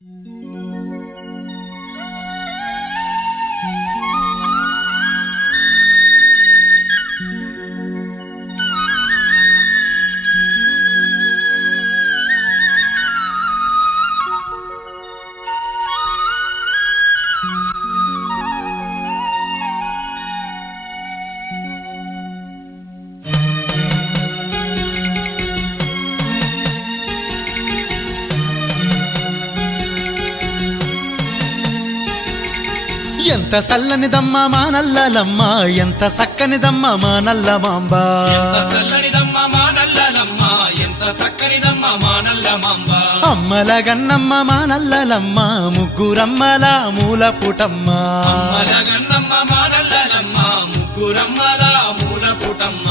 ఎంత సల్లనిదమ్మ మా నల్లలమ్మ, ఎంత సక్కనిదమ్మ మా నల్ల మాంబ. ఎంత సల్లనిదమ్మ మా నల్లలమ్మ, ఎంత సక్కనిదమ్మ మా నల్ల మాంబ. అమ్మల గన్నమ్మ మా నల్లలమ్మ, ముగ్గురమ్మల మూల పుటమ్మ. అమ్మల గన్నమ్మ మా నల్లలమ్మ, ముగ్గురమ్మల మూల పుటమ్మ.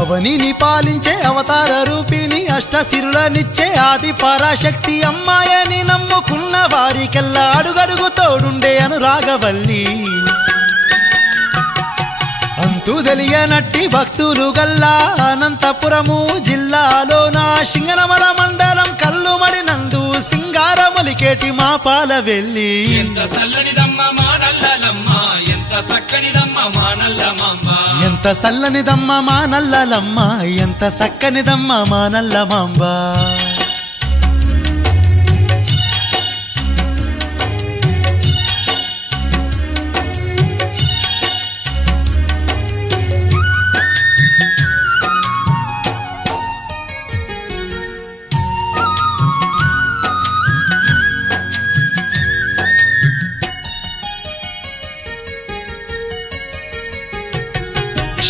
అవనిని పాలించే అవతార రూపిణి, అష్టసిరులనిచ్చే ఆది పరాశక్తి అమ్మాయని నమ్ముకున్న వారికెల్లా అడుగడుగు తోడుండే అనురాగవల్లి. అంతు తెలియనట్టి భక్తులు గల్లా అనంతపురము జిల్లాలోన సింగనమల మండలం కల్లుమడినందు సింగారములికేటి మా పాల వెళ్ళి. ఎంత సల్లనిదమ్మ మా నల్లలమ్మ, ఎంత సక్కనిదమ్మ మా నల్ల మాంబ. ఎంత సల్లనిదమ్మ మా నల్లలమ్మ, ఎంత సక్కనిదమ్మ మా నల్ల మాంబ.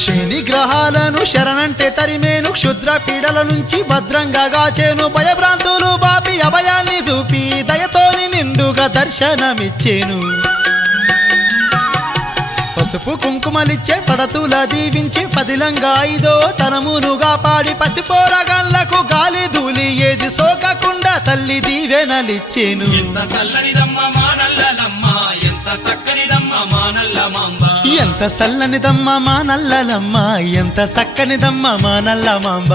శని గ్రహాలను శరణంటే తరిమేను, క్షుద్ర పీడల నుంచి భద్రంగా గాచేను. భయభ్రాంతులు బాపి అభయాన్ని చూపి దయతోని నిండుగా దర్శనమిచ్చేను. పసుపు కుంకుమలిచ్చే పడతుల దీవించి పదిలంగా ఐదో తనమునుగా పాడి పసిపోరగాళ్లకు గాలి ధూళి ఏది సోకకుండా తల్లి దీవెనలిచ్చేను. ఎంత సల్లనిదమ్మ మా నల్లలమ్మ, ఎంత సక్కనిదమ్మ మా నల్ల మాంబ. ఎంత సల్లనిదమ్మ మా నల్లలమ్మ, ఎంత సక్కనిదమ్మ మా నల్ల మాంబ.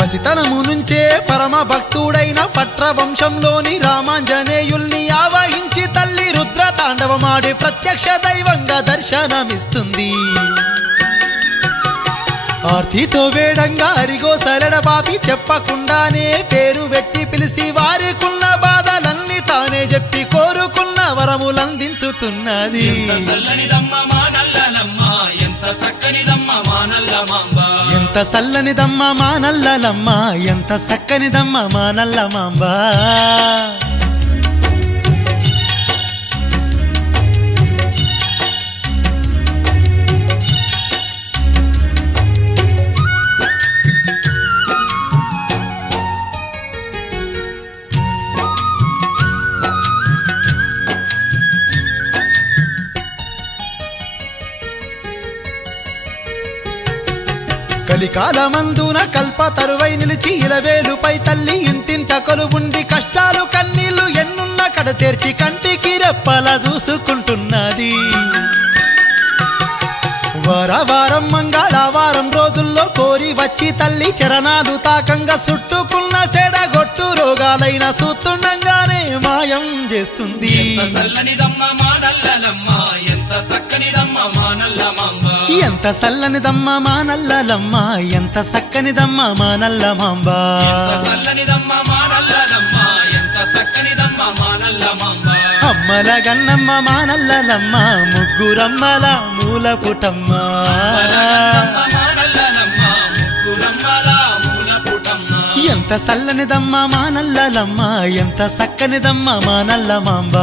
పసితనము నుంచే పరమ భక్తుడైన పట్ర వంశంలోని రామాంజనేయుల్ని ఆవహించి తల్లి రుద్ర తాండవమాడి ప్రత్యక్ష దైవంగా దర్శనమిస్తుంది. ఆర్తితో వేడంగా అరిగోసలడ బాపి చెప్పకుండానే పేరు పెట్టి పిలిచి వారికున్న బాధలన్నీ తానే చెప్పి కోరుకున్న వరములందించుతున్నది. ఎంత సల్లనిదమ్మ మా నల్లలమ్మ, ఎంత సక్కనిదమ్మ మా నల్ల మాంబ. ఎంత సల్లనిదమ్మ మా నల్లలమ్మ, ఎంత సక్కనిదమ్మ మా నల్ల మాంబ. కలికాలమందున కల్ప తరువై నిలిచి ఇలవేలుపై తల్లి ఇంటింట కొలువుండి కష్టాలు కన్నీళ్లు ఎన్నున్న కడ తెర్చి కంటికి రెప్పలా చూసుకుంటున్నది. వారం మంగళవారం రోజుల్లో కోరి వచ్చి తల్లి చరణాలు తాకంగా చుట్టుకున్న సెడగొట్టు రోగాలైన సూతుండగానే మాయం చేస్తుంది. ఎంత సల్లనిదమ్మ మా నల్లలమ్మ, ఎంత సక్కనిదమ్మ మా నల్ల మాంబ. ఎంత సల్లనిదమ్మ మా నల్లలమ్మ, ఎంత సక్కనిదమ్మ మా నల్ల మాంబ. ఎంత సల్లనిదమ్మ మా నల్లలమ్మ, ఎంత సక్కనిదమ్మ మా నల్ల మాంబ. అమ్మల గన్నమ్మ మా నల్లలమ్మ, ముగ్గురమ్మల మూల పుటమ్మ. అమ్మల గన్నమ్మ మా నల్లలమ్మ, ముగ్గురమ్మల మూల పుటమ్మ. ఎంత సల్లనిదమ్మ మా నల్లలమ్మ, ఎంత సక్కనిదమ్మ మా నల్ల మాంబ.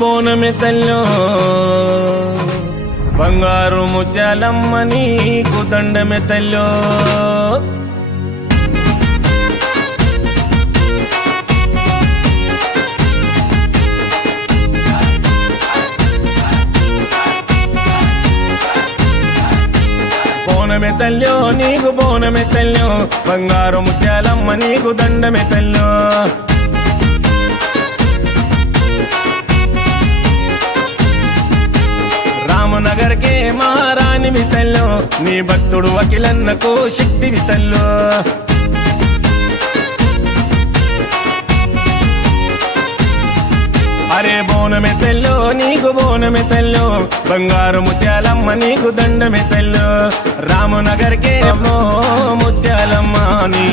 బోనమే తల్లో బంగారు ముత్యాలమ్మ నీకు దండమే తల్లో బోనమే తల్లో నీకు బోనమే తల్లో బంగారు ముత్యాలమ్మ నీకు దండమే తల్లో రామనగర్కే మహారాణి వితల్లో నీ భక్తుడు అఖిలన్నకు శక్తి వితల్లో అరే బోనమే తెల్లో నీకు బోనమే తెల్లో బంగారు ముత్యాలమ్మ నీకు దండమే తెల్లో రామనగర్కే ముత్యాలమ్మ నీ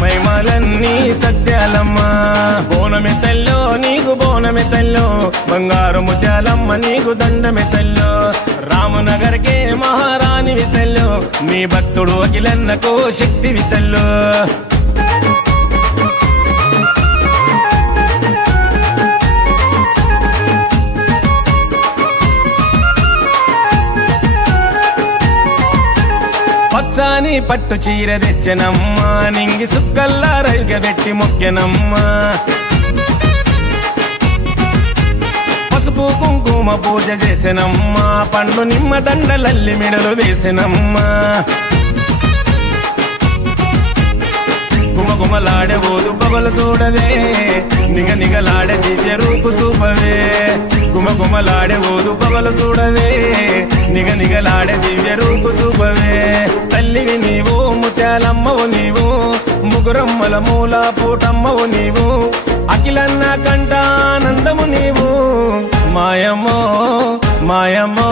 మహిమలన్నీ సత్యాలమ్మ బోనమే తెల్లో నీకు బోనమే తెల్లో బంగారు ముత్యాలమ్మ నీకు దండమే తెల్లో రామనగర్కే మహారాణి వితల్లో నీ భక్తుడు అఖిలన్నకు శక్తి వితల్లో పచ్చాని పట్టు చీర తెచ్చనమ్మ నింగి సుక్కల్లా రైగబెట్టి మొక్కెనమ్మ పసుపు కుంకుమ పూజ చేసెనమ్మ పండ్లు నిమ్మ దండలల్లి మెడలు వేసెనమ్మ గుమగుమలాడే ఓదు బొగలు చూడవే నిగ నిగలాడే దివ్య రూపు చూపవే గుమగుమలాడే ఓదు బొగలు చూడవే నిగ నిగలాడే దివ్య రూపు చూపవే తల్లివి నీవు ముత్యాలమ్మవు నీవు ముగురమ్మల మూల పూటమ్మవు నీవు అఖిలన్న కంఠానందము నీవు మాయమ్మో మాయమ్మో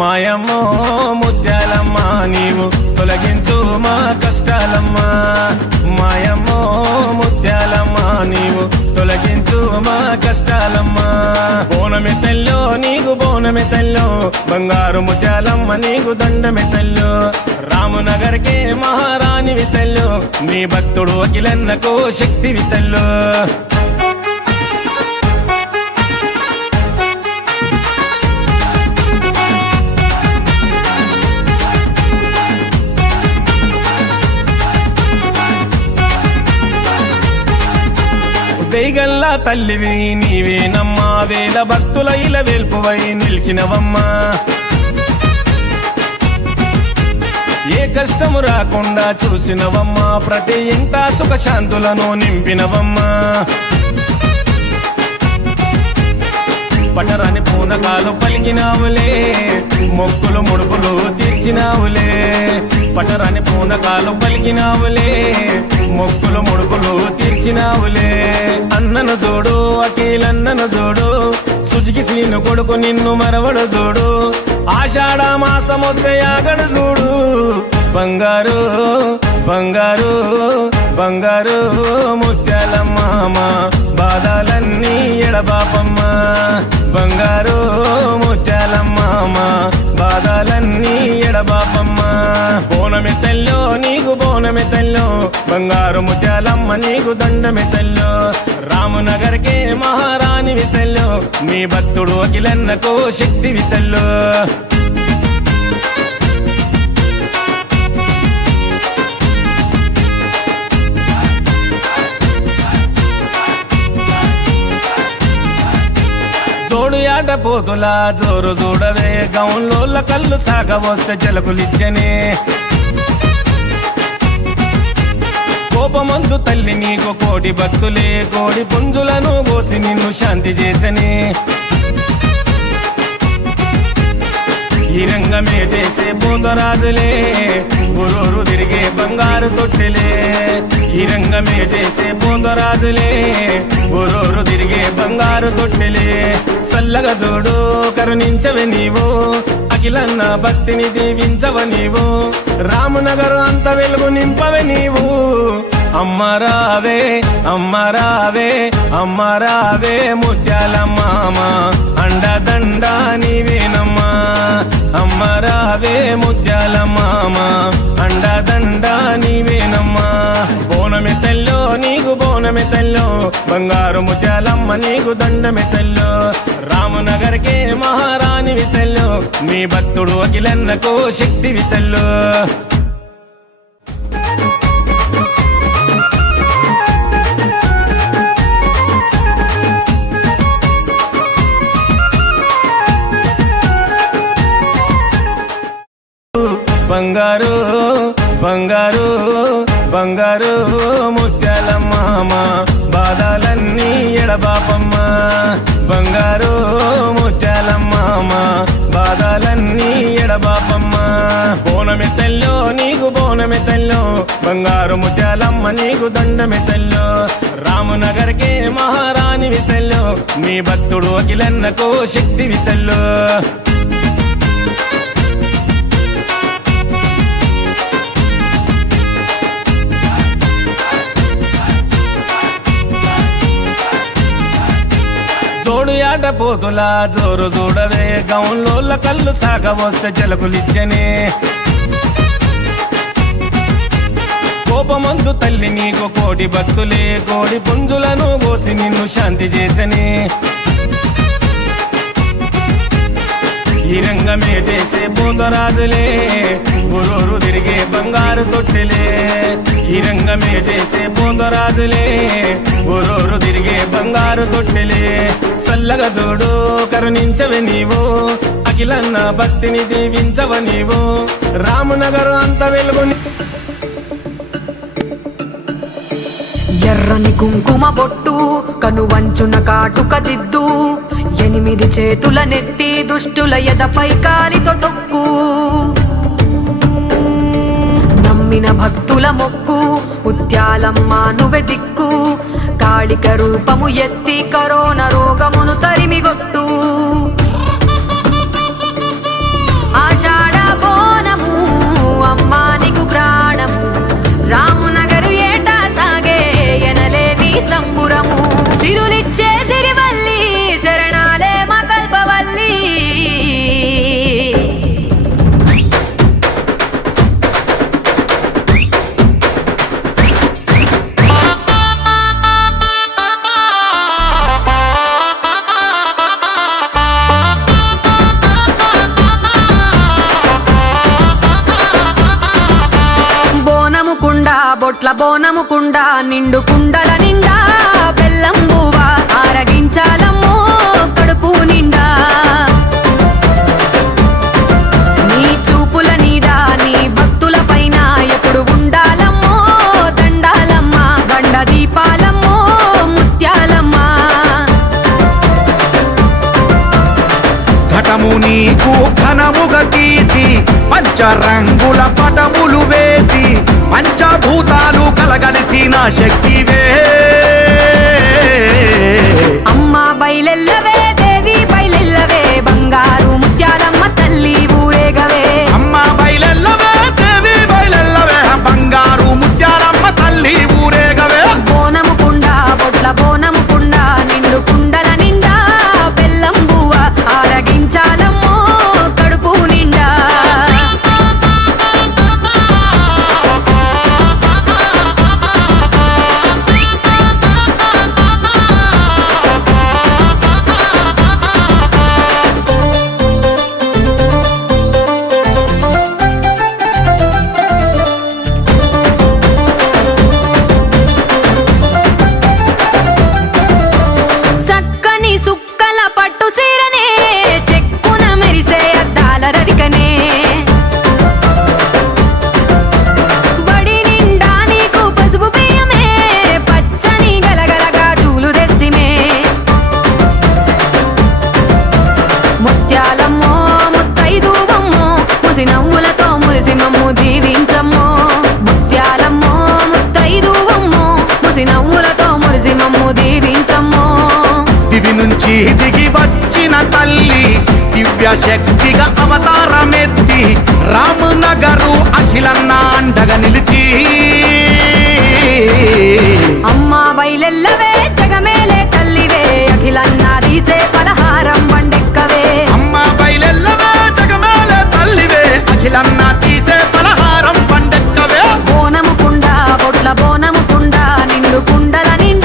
మాయమ్మో ముత్యాలమ్మ నీవు తొలగించు మా కష్టాలమ్మా మాయమ్మో ముత్యాలమ్మ నీవు తొలగించు మా కష్టాలమ్మా బోనమే తెల్లో నీకు బోనమే తెల్లో బంగారు ముత్యాలమ్మ నీకు దండమే తెల్లో రామనగర్కే మహారాణి వితల్లో నీ భక్తుడు అఖిలన్నకు శక్తి వితల్లో వేగల్లా తల్లివి నీవేనమ్మా వేల భక్తుల ఇలా వెల్పువై నిలిచినవమ్మా ఏ కష్టము రాకుండా చూసినవమ్మా ప్రతి ఇంట సుఖ శాంతులను నింపినవమ్మా పటరాని పూనకాలు పలికినావులే మొక్కులు ముడుపులు తీర్చినావులే పటరాని పూనకాలు పలికినావులే మొక్కులు ముడుపులు తీర్చినావులే అన్నను చూడు అఖిలన్నను చూడు సుజికి సీను కొడుకు నిన్ను మరవడు చూడు ఆషాఢ మాసం వస్తే ఆగడు చూడు బంగారు బంగారు బంగారు ముత్యాలమ్మ బాధలన్నీ ఎడబాపమ్మ బంగారు ముత్యాలమ్మ బాధలన్నీ ఎడబాపమ్మ బోనమే తెల్లో నీకు బోనమే తెల్లో బంగారు ముత్యాలమ్మ నీకు దండమే తెల్లో రామనగర్కే మహారాణి వితల్లో నీ భక్తుడు అఖిలన్నకు శక్తి వితల్లో జోడు ఆట పోతులా జోరు చూడవే గౌన్లోళ్ళ కళ్ళు సాగవస్తే జలకులిచ్చనే కోపమందు తల్లి నీకు కోటి భక్తులే కోడి పుంజులను కోసి నిన్ను శాంతి చేసనే ఈ రంగమే చేసే పోతరాజులే గురూరు తిరిగే బంగారు తొట్టెలే ఈ రంగమే చేసే పోతరాజులే గురూరు తిరిగే బంగారు తొట్టెలే సల్లగా చూడు కరుణించవే నీవు అఖిలన్న భక్తిని దీవించవ నీవు రామనగరు అంత వెలుగు నింపవే నీవు అమ్మ రావే అమ్మ రావే అమ్మ రావే ముత్యాలమ్మ అండదండ నీవేనమ్మా అమ్మ రావే ముత్యాలమ్మ అండదండ నీవేనమ్మా బోనమే తెల్లో నీకు బోన బోనమి తల్లో బంగారు ముత్యాలమ్మ నీకు దండమి తల్లో రామనగర్కే మహారాణివి తల్లో మీ భక్తుడు అఖిలన్నకు శక్తివి తల్లో బంగారు బంగారు బంగారు ముత్యాలమ్మ బాధలన్నీ ఎడబాపమ్మ బంగారు ముత్యాలమ్మ బాధలన్నీ ఎడబాపమ్మ బోనమి తల్లో నీకు బోనమి తల్లో బంగారు ముత్యాలమ్మ నీకు దండమి తల్లో రామనగర్కే మహారాణివి తల్లో మీ భక్తుడు అఖిలన్నకు శక్తివి తల్లో జోడు ఆట పోతులా జోరు చూడవే గౌన్లోళ్ళ కళ్ళు సాగవస్తే జలకులిచ్చనే కోపమందు తల్లి నీకు కోటి భక్తులే కోడి పుంజులను కోసి నిన్ను శాంతి చేసనే ఈ రంగమే చేసే పోతరాజులే గురూరు తిరిగే బంగారు తొట్టెలే ఈ రంగమే చేసే పోతరాజులే గురూరు తిరిగే బంగారు తొట్టెలే సల్లగా చూడు కరుణించవే నీవు అఖిలన్న భక్తిని దీవించవ నీవు రామనగరు అంత వెలుగుని ఎర్రని కుంకుమ బొట్టు కనువంచున కాటుక దిద్దు 8 చేతుల నెత్తి దుష్టుల ఎదపై కాలితో తొక్కు నమ్మిన భక్తుల మొక్కు ముత్యాలమ్మ నువ్వె దిక్కు కాళిక రూపము ఎత్తి కరోనా రోగమును తరిమిగొట్టు ఆషాఢ బోనము అమ్మా నీకు ప్రాణము రామునగరు ఏటా సాగే ఎనలేని సంబురము సిరులిచ్చే సిరివల్లి శరణాలే మా కల్పవల్లి బొట్ల బోనము కుండ నిండు కుండల నిండా బెల్లం బువ్వ ఆరగించాలమ్మో కడుపు నిండా నీ చూపుల నీడా నీ భక్తుల పైన ఎప్పుడు ఉండాలమ్మో దండాలమ్మ గండ దీపాలమ్మో ముత్యాలమ్మ ఘటము నీకు ఘనముగా తీసి పంచరంగుల పటములు వేసి పంచభూతాలు కలగలిసిన శక్తివే అమ్మ బయలెల్లవే దేవి బయలెల్లవే బంగారు ముత్యాలమ్మ తల్లి ఊరేగవే అమ్మ బయలెల్లవే దేవి బయలెల్లవే బంగారు ముత్యాలమ్మ తల్లి ఊరేగవే బోనము కుండ బొట్ల బోనము కుండ నిండు కుండల నిండా బెల్లం బువ్వ ఆరగించాలమ్మో కడుపు నిండా ముసి నవ్వులతో మురిసి మమ్ము దీవించమ్మో ముత్యాలమ్మో ముత్తైదువమ్మో ముసి నవ్వులతో మురిసి మమ్ము దీవించమ్మో దివి నుంచి దిగి వచ్చిన తల్లి దివ్య శక్తిగా అవతారమెత్తి రామనగరు అఖిలన్న అండగా నిలిచి అమ్మా బయలెల్లవే జగమేలే తల్లివే అఖిలన్న తీసే పలహారం బండెక్కవే అమ్మా బయలెల్లవే జగమేలే తల్లివే అఖిలన్న తీసే పలహారం పండెక్కవే బోనము కుండ బొట్ల బోనము కుండ నిండు కుండల నిండా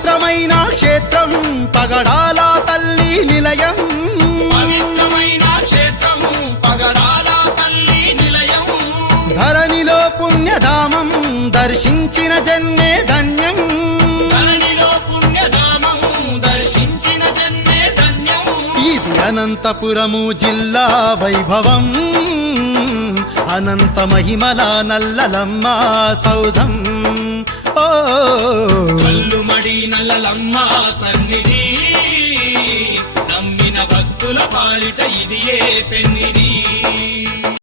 పవిత్రమైన క్షేత్రం పగడాల తల్లి నిలయం, పవిత్రమైన క్షేత్రము పగడాల తల్లి నిలయం, ధరణిలో పుణ్యధామం దర్శించిన జన్మే ధన్యం, ధరణిలో పుణ్యధామము దర్శించిన జన్మే ధన్యం. ఇది అనంతపురము జిల్లా వైభవం, అనంత మహిమల నల్లలమ్మ సౌధం. ఓ కల్లుమడి నల్లలమ్మ సన్నిధి, నమ్మిన భక్తుల పాలిట ఇది ఏ పెన్నిది.